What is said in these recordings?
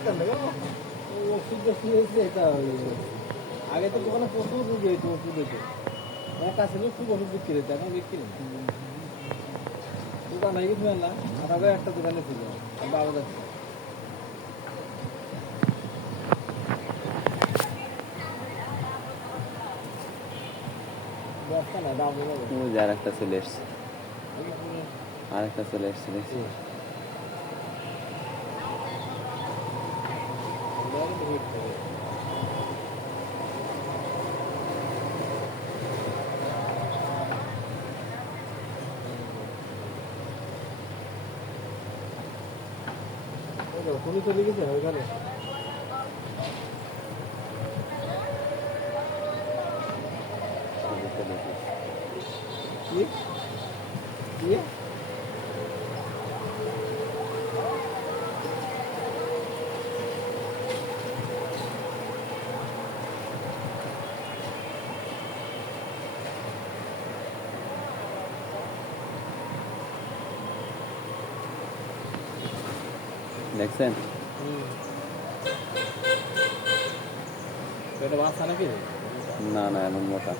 ওষুধ বেশি হয়েছে এটা আগে তো দোকানে প্রচুর রুগী হইতো ওষুধ হইতো কাছে খুব ওষুধ বিক্রি হতো এখন বিক্রি নেই দোকান হয়ে গেছে মেলা আর আগে একটা দোকানে ছিল বাবা যাচ্ছে আর একটা চলে এসছে আর একটা চলে এসছে দেখছি তুমি চলে গেছে ওইখানে কি কি দেখছেন এটা বাচ্চা নাকি না না এমন মোটা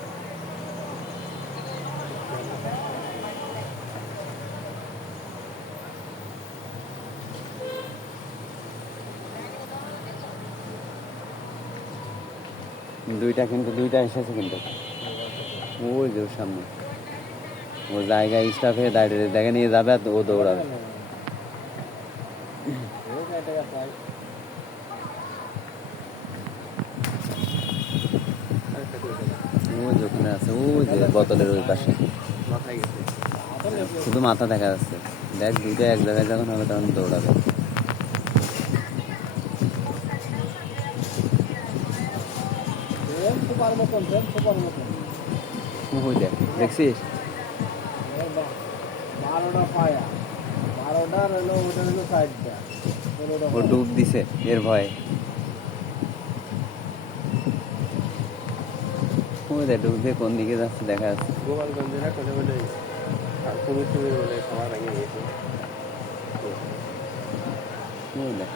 দুইটা কিন্তু দুইটা এসেছে কিন্তু ওই যে ওর সামনে ও জায়গায় স্টাফে দাঁড়িয়ে দেখে নিয়ে যাবে আর ও দৌড়াবে ও যেখানে আছে ও যে বোতলের ওই পাশে শুধু মাথা দেখা যাচ্ছে দেখ দুইটা এক জায়গায় যখন হবে তখন দৌড়াবে ওই দেখ দেখছিস 12টা পায়া 12টা রইলো ওটা হলো 4টা ও ডুব দিছে এর ভয়ে ওই দেখ ডুব দিয়ে কোন দিকে যাচ্ছে দেখা যাচ্ছে গোপালগঞ্জের একটা বলে আর পুরো বলে সবার আগে গেছে ওই দেখ